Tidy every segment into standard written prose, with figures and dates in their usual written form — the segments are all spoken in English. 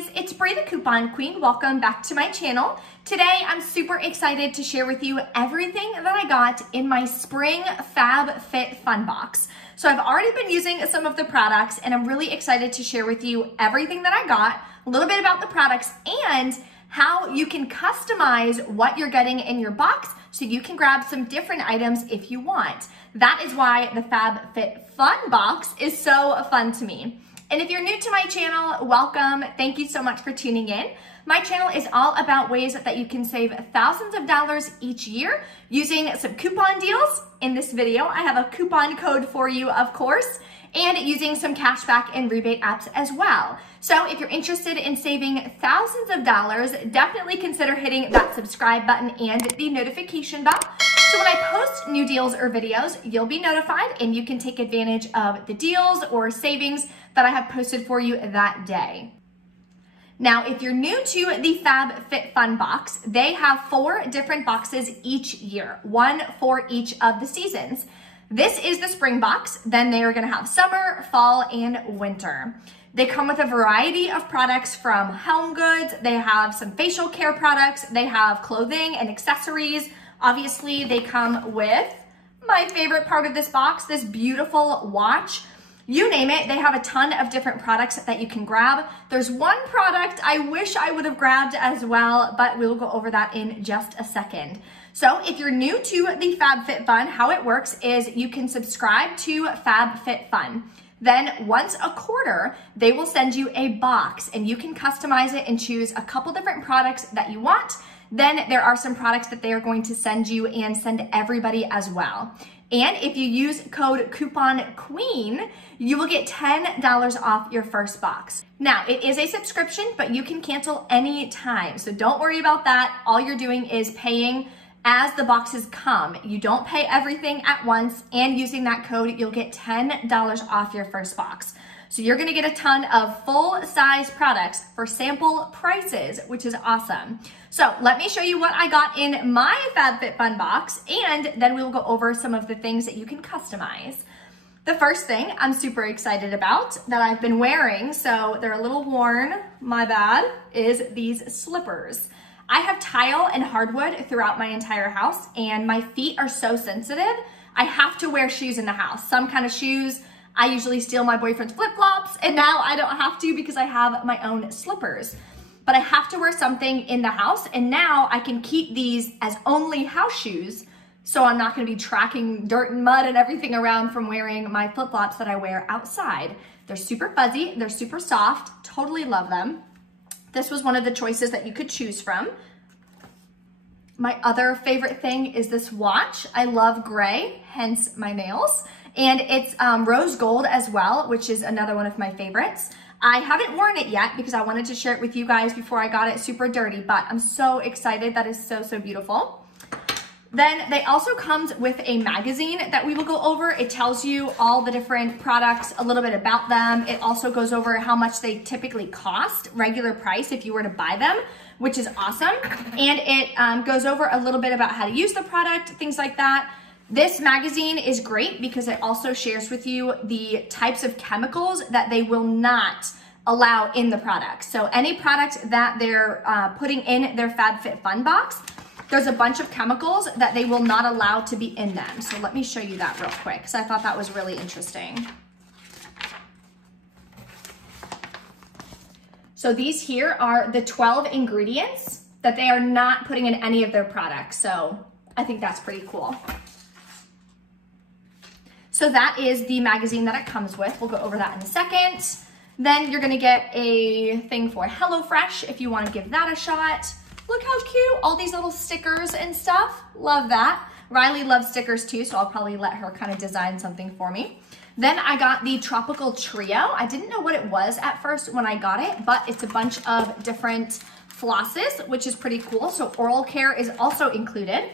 guys, it's Brie the Coupon Queen. Welcome back to my channel. Today, I'm super excited to share with you everything that I got in my spring Fabfitfun box. So I've already been using some of the products and I'm really excited to share with you everything that I got, a little bit about the products and how you can customize what you're getting in your box so you can grab some different items if you want. That is why the Fabfitfun box is so fun to me. And if you're new to my channel, welcome. Thank you so much for tuning in. My channel is all about ways that you can save thousands of dollars each year using some coupon deals. In this video, I have a coupon code for you, of course, and using some cashback and rebate apps as well. So if you're interested in saving thousands of dollars, definitely consider hitting that subscribe button and the notification bell. So when I post new deals or videos, you'll be notified and you can take advantage of the deals or savings that I have posted for you that day. Now, if you're new to the Fabfitfun box, they have 4 different boxes each year, one for each of the seasons. This is the spring box, then they are gonna have summer, fall, and winter. They come with a variety of products from home goods, they have some facial care products, they have clothing and accessories. Obviously, they come with my favorite part of this box, this beautiful watch. You name it, they have a ton of different products that you can grab. There's one product I wish I would have grabbed as well, but we'll go over that in just a second. So if you're new to the Fabfitfun, how it works is you can subscribe to Fabfitfun. Then once a quarter, they will send you a box and you can customize it and choose a couple different products that you want. Then there are some products that they are going to send you and send everybody as well. And if you use code Coupon Queen, you will get $10 off your first box. Now, it is a subscription, but you can cancel any time. So don't worry about that. All you're doing is paying as the boxes come. You don't pay everything at once, and using that code, you'll get $10 off your first box. So you're gonna get a ton of full-size products for sample prices, which is awesome. So let me show you what I got in my Fabfitfun box, and then we'll go over some of the things that you can customize. The first thing I'm super excited about that I've been wearing, so they're a little worn, my bad, is these slippers. I have tile and hardwood throughout my entire house, and my feet are so sensitive, I have to wear shoes in the house, some kind of shoes. I usually steal my boyfriend's flip-flops, and now I don't have to because I have my own slippers. But I have to wear something in the house, and now I can keep these as only house shoes, so I'm not gonna be tracking dirt and mud and everything around from wearing my flip-flops that I wear outside. They're super fuzzy, they're super soft, totally love them. This was one of the choices that you could choose from. My other favorite thing is this watch. I love gray, hence my nails. And it's rose gold as well, which is another one of my favorites. I haven't worn it yet because I wanted to share it with you guys before I got it super dirty, but I'm so excited. That is so, so beautiful. Then they also comes with a magazine that we will go over. It tells you all the different products, a little bit about them. It also goes over how much they typically cost, regular price if you were to buy them, which is awesome. And it goes over a little bit about how to use the product, things like that. This magazine is great because it also shares with you the types of chemicals that they will not allow in the product. So any product that they're putting in their Fabfitfun box, there's a bunch of chemicals that they will not allow to be in them. So let me show you that real quick because I thought that was really interesting. So these here are the 12 ingredients that they are not putting in any of their products. So I think that's pretty cool. So that is the magazine that it comes with. We'll go over that in a second. Then you're gonna get a thing for HelloFresh if you wanna give that a shot. Look how cute, all these little stickers and stuff. Love that. Riley loves stickers too, so I'll probably let her kind of design something for me. Then I got the Tropical Trio. I didn't know what it was at first when I got it, but it's a bunch of different flosses, which is pretty cool. So oral care is also included.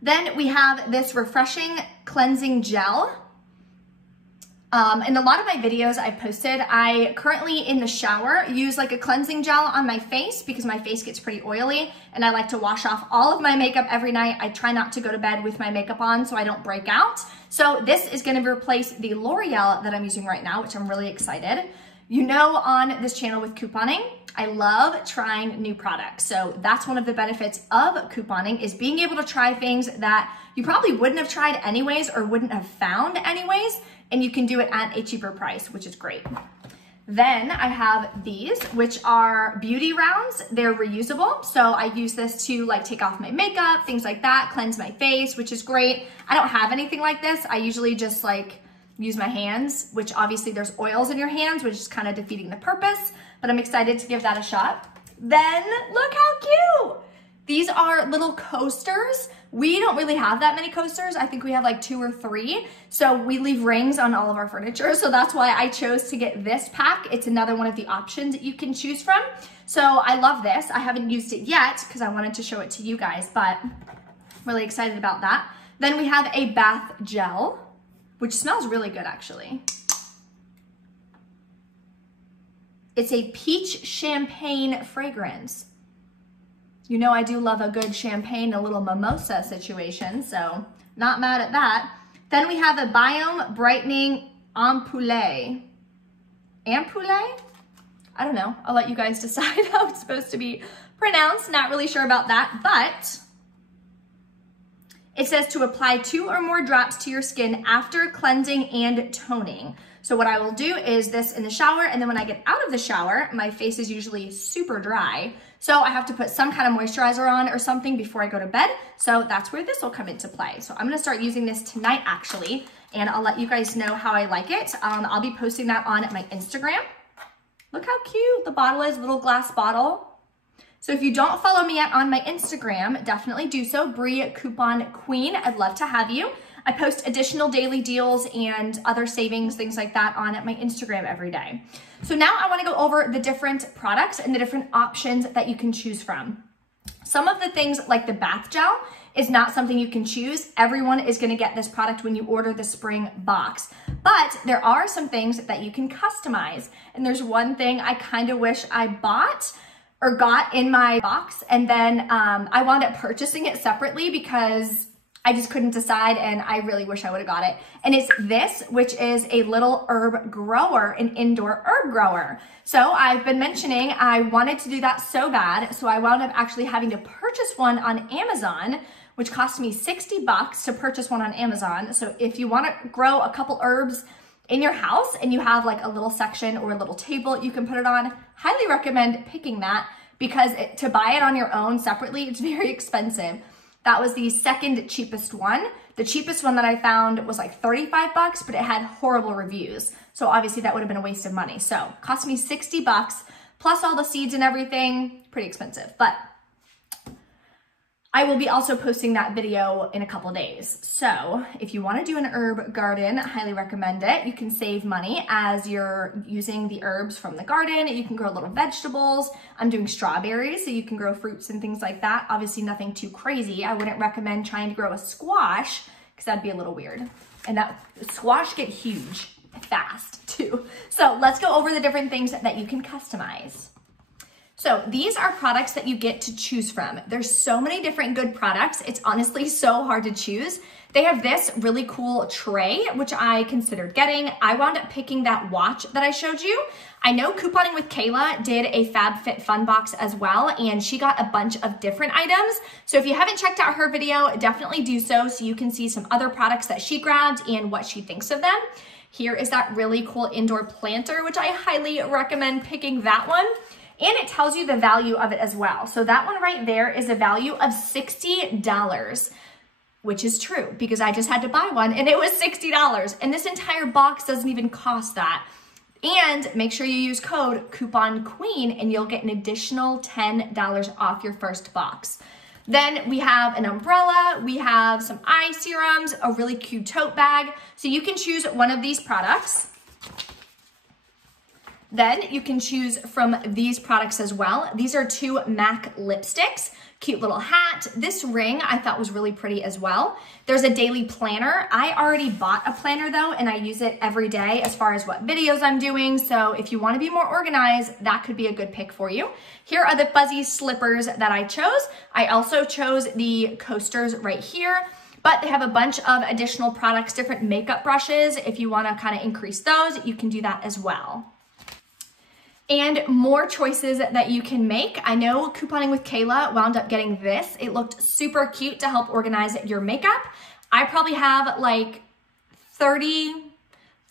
Then we have this refreshing cleansing gel. In a lot of my videos I've posted, I currently in the shower use like a cleansing gel on my face because my face gets pretty oily and I like to wash off all of my makeup every night. I try not to go to bed with my makeup on so I don't break out. So this is gonna replace the L'Oreal that I'm using right now, which I'm really excited. You know, on this channel with couponing, I love trying new products. So that's one of the benefits of couponing, is being able to try things that you probably wouldn't have tried anyways or wouldn't have found anyways, and you can do it at a cheaper price, which is great. Then I have these, which are beauty rounds. They're reusable. So I use this to like take off my makeup, things like that, cleanse my face, which is great. I don't have anything like this. I usually just like use my hands, which obviously there's oils in your hands, which is kind of defeating the purpose, but I'm excited to give that a shot. Then look how cute. These are little coasters. We don't really have that many coasters. I think we have like 2 or 3. So we leave rings on all of our furniture. So that's why I chose to get this pack. It's another one of the options that you can choose from. So I love this. I haven't used it yet because I wanted to show it to you guys, but I'm really excited about that. Then we have a bath gel, which smells really good actually. It's a peach champagne fragrance. You know I do love a good champagne, a little mimosa situation, so not mad at that. Then we have a Biome Brightening Ampoule. Ampoule? I don't know. I'll let you guys decide how it's supposed to be pronounced. Not really sure about that, but it says to apply 2 or more drops to your skin after cleansing and toning. So what I will do is this in the shower, and then when I get out of the shower, my face is usually super dry. So I have to put some kind of moisturizer on or something before I go to bed. So that's where this will come into play. So I'm gonna start using this tonight actually, and I'll let you guys know how I like it. I'll be posting that on my Instagram. Look how cute the bottle is, little glass bottle. So if you don't follow me yet on my Instagram, definitely do so, Brie Coupon Queen. I'd love to have you. I post additional daily deals and other savings, things like that on my Instagram every day. So now I wanna go over the different products and the different options that you can choose from. Some of the things like the bath gel is not something you can choose. Everyone is gonna get this product when you order the spring box. But there are some things that you can customize. And there's one thing I kind of wish I bought or got in my box, and then I wound up purchasing it separately because I just couldn't decide, and I really wish I would have got it. And it's this, which is a little herb grower, an indoor herb grower. So I've been mentioning I wanted to do that so bad, so I wound up actually having to purchase one on Amazon, which cost me 60 bucks to purchase one on Amazon. So if you want to grow a couple herbs in your house and you have like a little section or a little table you can put it on, highly recommend picking that, because to buy it on your own separately, it's very expensive. That was the second cheapest one. The cheapest one that I found was like 35 bucks, but it had horrible reviews. So obviously that would have been a waste of money. So cost me 60 bucks plus all the seeds and everything, pretty expensive. But I will be also posting that video in a couple days. So if you want to do an herb garden, I highly recommend it. You can save money as you're using the herbs from the garden. You can grow little vegetables. I'm doing strawberries, so you can grow fruits and things like that. Obviously nothing too crazy. I wouldn't recommend trying to grow a squash because that'd be a little weird. And that squash get huge fast too. So let's go over the different things that you can customize. So these are products that you get to choose from. There's so many different good products. It's honestly so hard to choose. They have this really cool tray, which I considered getting. I wound up picking that watch that I showed you. I know Couponing with Kayla did a Fabfitfun box as well, and she got a bunch of different items. So if you haven't checked out her video, definitely do so you can see some other products that she grabbed and what she thinks of them. Here is that really cool indoor planter, which I highly recommend picking that one. And it tells you the value of it as well. So that one right there is a value of $60, which is true because I just had to buy one and it was $60. And this entire box doesn't even cost that. And make sure you use code CouponQueen and you'll get an additional $10 off your first box. Then we have an umbrella, we have some eye serums, a really cute tote bag. So you can choose one of these products. Then you can choose from these products as well. These are 2 MAC lipsticks, cute little hat. This ring I thought was really pretty as well. There's a daily planner. I already bought a planner though, and I use it every day as far as what videos I'm doing. So if you want to be more organized, that could be a good pick for you. Here are the fuzzy slippers that I chose. I also chose the coasters right here, but they have a bunch of additional products, different makeup brushes. If you want to kind of increase those, you can do that as well. and more choices that you can make. I know Couponing with Kayla wound up getting this. It looked super cute to help organize your makeup. I probably have like 30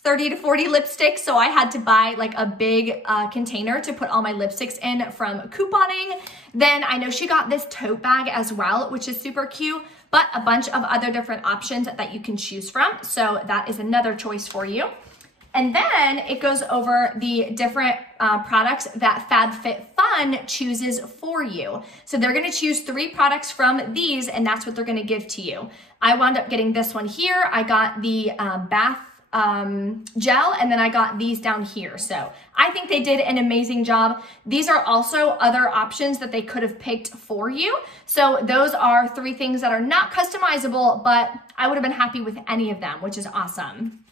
to 40 lipsticks, so I had to buy like a big container to put all my lipsticks in from Couponing. Then I know she got this tote bag as well, which is super cute, but a bunch of other different options that you can choose from. So that is another choice for you. And then it goes over the different products that Fabfitfun chooses for you. So they're gonna choose 3 products from these, and that's what they're gonna give to you. I wound up getting this one here. I got the bath gel, and then I got these down here. So I think they did an amazing job. These are also other options that they could have picked for you. So those are 3 things that are not customizable, but I would have been happy with any of them, which is awesome.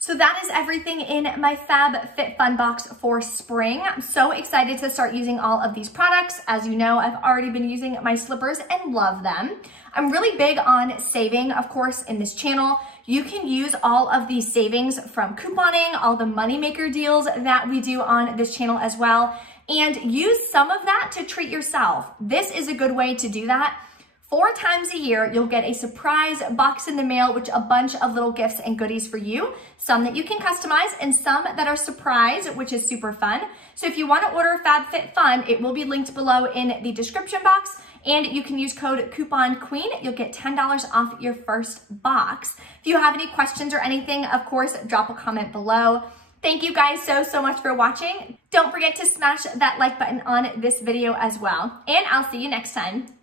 So that is everything in my Fabfitfun box for spring. I'm so excited to start using all of these products. As you know, I've already been using my slippers and love them. I'm really big on saving, of course, in this channel. You can use all of these savings from couponing, all the moneymaker deals that we do on this channel as well, and use some of that to treat yourself. This is a good way to do that. 4 times a year, you'll get a surprise box in the mail, which a bunch of little gifts and goodies for you, some that you can customize and some that are surprise, which is super fun. So if you want to order Fabfitfun, it will be linked below in the description box, and you can use code CouponQueen. You'll get $10 off your first box. If you have any questions or anything, of course, drop a comment below. Thank you guys so much for watching. Don't forget to smash that like button on this video as well, and I'll see you next time.